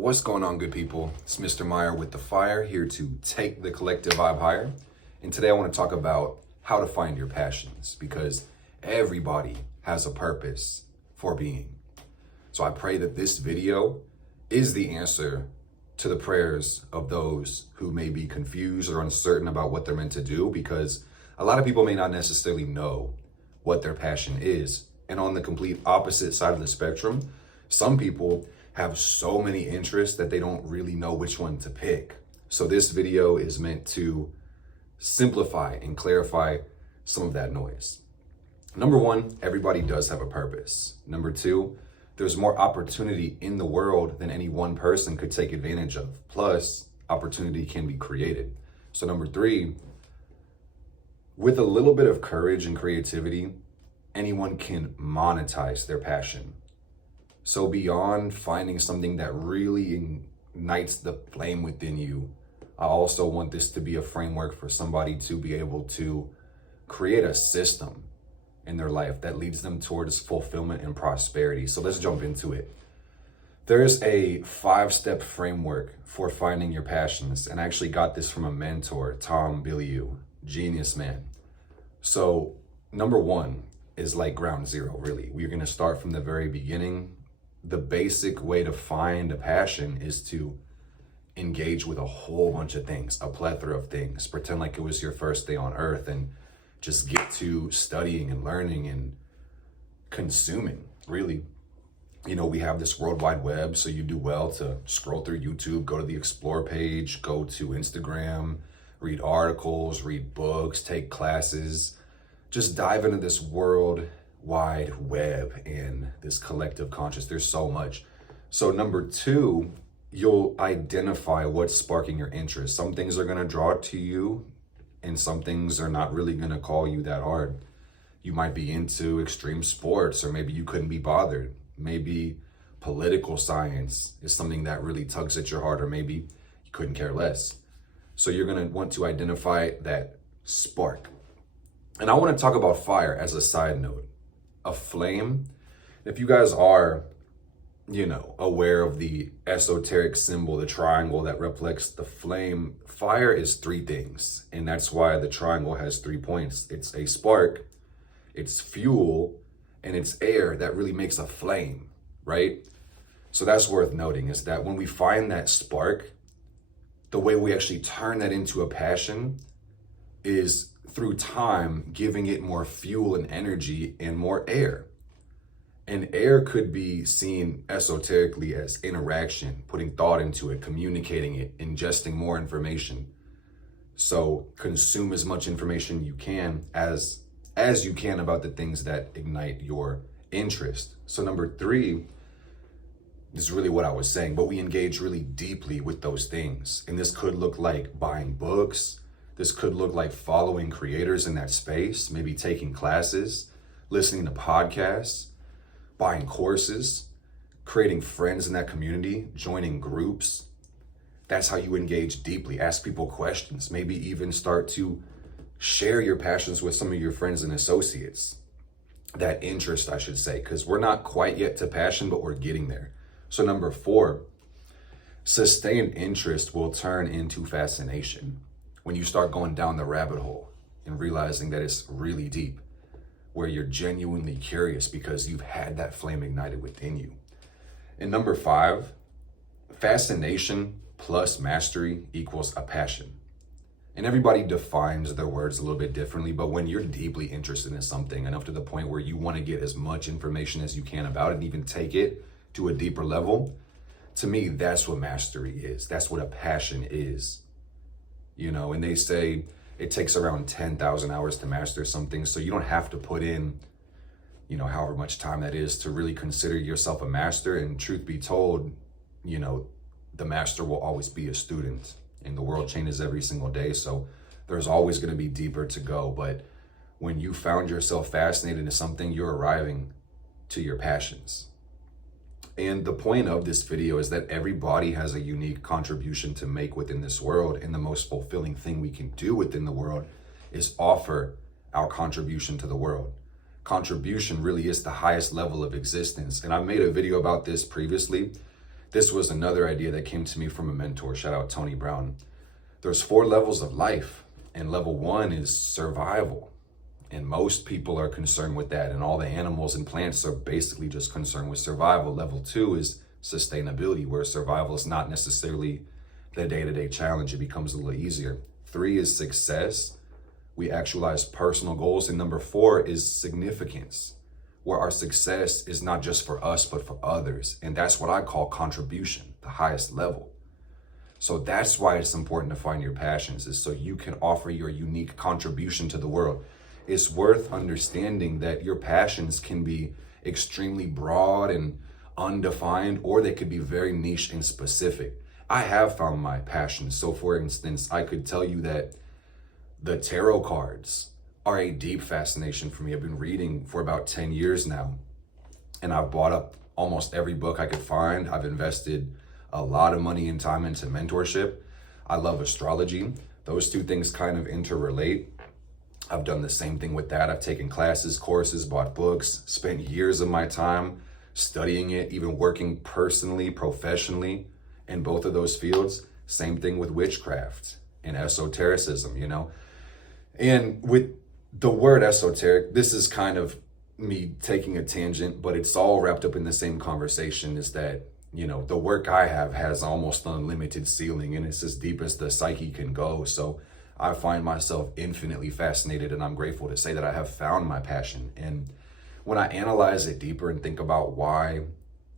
What's going on, good people? It's Mr. Meyer with The Fire, here to take the collective vibe higher. And today I want to talk about how to find your passions, because everybody has a purpose for being. So I pray that this video is the answer to the prayers of those who may be confused or uncertain about what they're meant to do, because a lot of people may not necessarily know what their passion is. And on the complete opposite side of the spectrum, some people have so many interests that they don't really know which one to pick. So this video is meant to simplify and clarify some of that noise. Number one, everybody does have a purpose. Number two, there's more opportunity in the world than any one person could take advantage of. Plus, opportunity can be created. So number three, with a little bit of courage and creativity, anyone can monetize their passion. So beyond finding something that really ignites the flame within you, I also want this to be a framework for somebody to be able to create a system in their life that leads them towards fulfillment and prosperity. So let's jump into it. There's a 5-step framework for finding your passions, and I actually got this from a mentor, Tom Bilyeu, genius man. So number one is like ground zero, really. We're gonna start from the very beginning. The basic way to find a passion is to engage with a whole bunch of things, a plethora of things. Pretend like it was your first day on earth and just get to studying and learning and consuming, really. You know, we have this World Wide Web, so you do well to scroll through YouTube, go to the Explore page, go to Instagram, read articles, read books, take classes, just dive into this World Wide Web and this collective conscious. There's so much. So number two, you'll identify what's sparking your interest. Some things are going to draw to you and some things are not really going to call you that hard. You might be into extreme sports, or maybe you couldn't be bothered. Maybe political science is something that really tugs at your heart, or maybe you couldn't care less. So you're going to want to identify that spark. And I want to talk about fire as a side note. A flame, if you guys are, aware of the esoteric symbol, the triangle that reflects the flame, fire is 3 things. And that's why the triangle has 3 points. It's a spark, it's fuel, and it's air that really makes a flame, right? So that's worth noting, is that when we find that spark, the way we actually turn that into a passion is through time, giving it more fuel and energy and more air. And air could be seen esoterically as interaction, putting thought into it, communicating it, ingesting more information. So consume as much information you can as you can about the things that ignite your interest. So number 3, this is really what I was saying, but we engage really deeply with those things. And this could look like buying books. This could look like following creators in that space, maybe taking classes, listening to podcasts, buying courses, creating friends in that community, joining groups. That's how you engage deeply. Ask people questions, maybe even start to share your passions with some of your friends and associates. That interest, I should say, because we're not quite yet to passion, but we're getting there. So number 4, sustained interest will turn into fascination. When you start going down the rabbit hole and realizing that it's really deep, where you're genuinely curious because you've had that flame ignited within you. And number 5, fascination plus mastery equals a passion. And everybody defines their words a little bit differently, but when you're deeply interested in something enough to the point where you want to get as much information as you can about it and even take it to a deeper level, to me, that's what mastery is. That's what a passion is. And they say it takes around 10,000 hours to master something. So you don't have to put in, however much time that is to really consider yourself a master. And truth be told, the master will always be a student, and the world changes every single day. So there's always going to be deeper to go. But when you found yourself fascinated in something, you're arriving to your passions. And the point of this video is that everybody has a unique contribution to make within this world. And the most fulfilling thing we can do within the world is offer our contribution to the world. Contribution really is the highest level of existence. And I made a video about this previously. This was another idea that came to me from a mentor. Shout out Tony Brown. There's 4 levels of life, and level 1 is survival. And most people are concerned with that, and all the animals and plants are basically just concerned with survival. Level 2 is sustainability, where survival is not necessarily the day-to-day challenge. It becomes a little easier. 3 is success. We actualize personal goals. And number 4 is significance, where our success is not just for us, but for others. And that's what I call contribution, the highest level. So that's why it's important to find your passions, is so you can offer your unique contribution to the world. It's worth understanding that your passions can be extremely broad and undefined, or they could be very niche and specific. I have found my passions. So for instance, I could tell you that the tarot cards are a deep fascination for me. I've been reading for about 10 years now, and I've bought up almost every book I could find. I've invested a lot of money and time into mentorship. I love astrology. Those 2 things kind of interrelate. I've done the same thing with that. I've taken classes, courses, bought books, spent years of my time studying it, even working personally, professionally in both of those fields. Same thing with witchcraft and esotericism, you know? And with the word esoteric, this is kind of me taking a tangent, but it's all wrapped up in the same conversation, is that, you know, the work I have has almost unlimited ceiling, and it's as deep as the psyche can go. So I find myself infinitely fascinated, and I'm grateful to say that I have found my passion. And when I analyze it deeper and think about why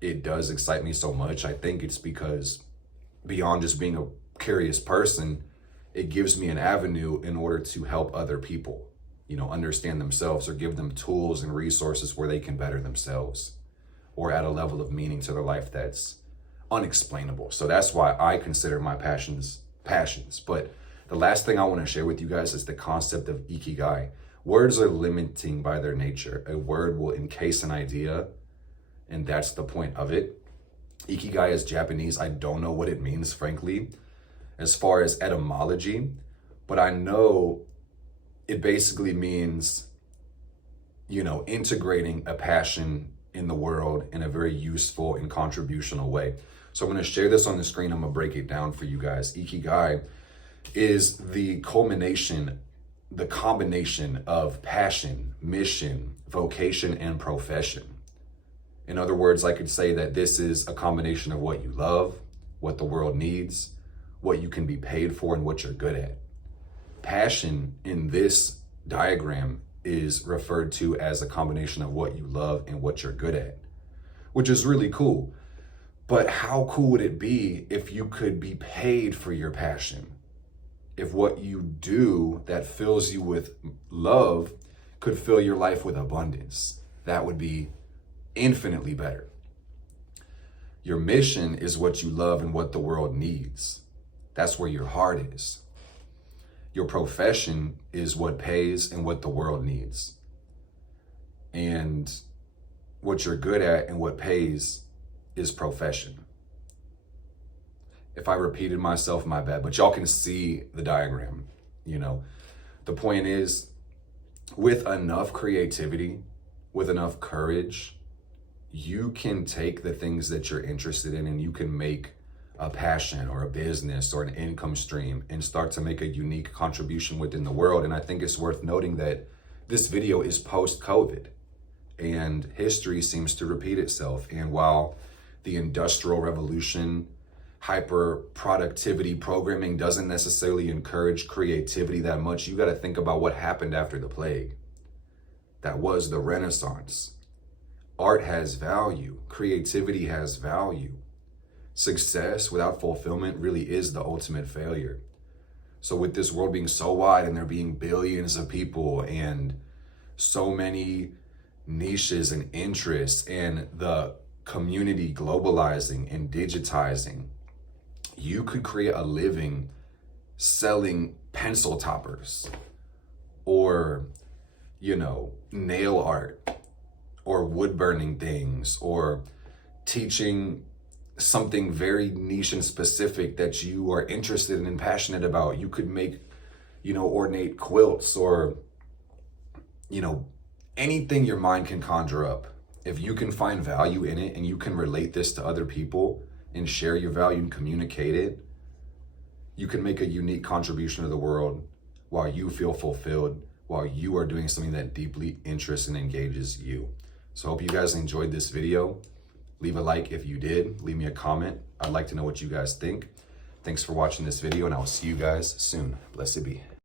it does excite me so much, I think it's because beyond just being a curious person, it gives me an avenue in order to help other people, you know, understand themselves, or give them tools and resources where they can better themselves, or add a level of meaning to their life that's unexplainable. So that's why I consider my passions. But the last thing I want to share with you guys is the concept of ikigai. Words are limiting by their nature. A word will encase an idea, and that's the point of it. Ikigai is Japanese. I don't know what it means, frankly, as far as etymology, but I know it basically means, you know, integrating a passion in the world in a very useful and contributional way. So I'm going to share this on the screen. I'm going to break it down for you guys. Ikigai is the culmination, the combination of passion, mission, vocation, and profession. In other words, I could say that this is a combination of what you love, what the world needs, what you can be paid for, and what you're good at. Passion in this diagram is referred to as a combination of what you love and what you're good at, which is really cool. But how cool would it be if you could be paid for your passion? If what you do that fills you with love could fill your life with abundance, that would be infinitely better. Your mission is what you love and what the world needs. That's where your heart is. Your profession is what pays and what the world needs. And what you're good at and what pays is profession. If I repeated myself, my bad, but y'all can see the diagram. You know, the point is, with enough creativity, with enough courage, you can take the things that you're interested in and you can make a passion or a business or an income stream and start to make a unique contribution within the world. And I think it's worth noting that this video is post-COVID and history seems to repeat itself. And while the Industrial Revolution, hyper productivity programming doesn't necessarily encourage creativity that much, you got to think about what happened after the plague. That was the Renaissance. Art has value. Creativity has value. Success without fulfillment really is the ultimate failure. So with this world being so wide and there being billions of people and so many niches and interests and the community globalizing and digitizing, you could create a living selling pencil toppers or, you know, nail art or wood burning things or teaching something very niche and specific that you are interested in and passionate about. You could make, you know, ornate quilts or, you know, anything your mind can conjure up. If you can find value in it and you can relate this to other people, and share your value and communicate it, you can make a unique contribution to the world while you feel fulfilled, while you are doing something that deeply interests and engages you. So I hope you guys enjoyed this video. Leave a like if you did. Leave me a comment. I'd like to know what you guys think. Thanks for watching this video, and I will see you guys soon. Blessed be.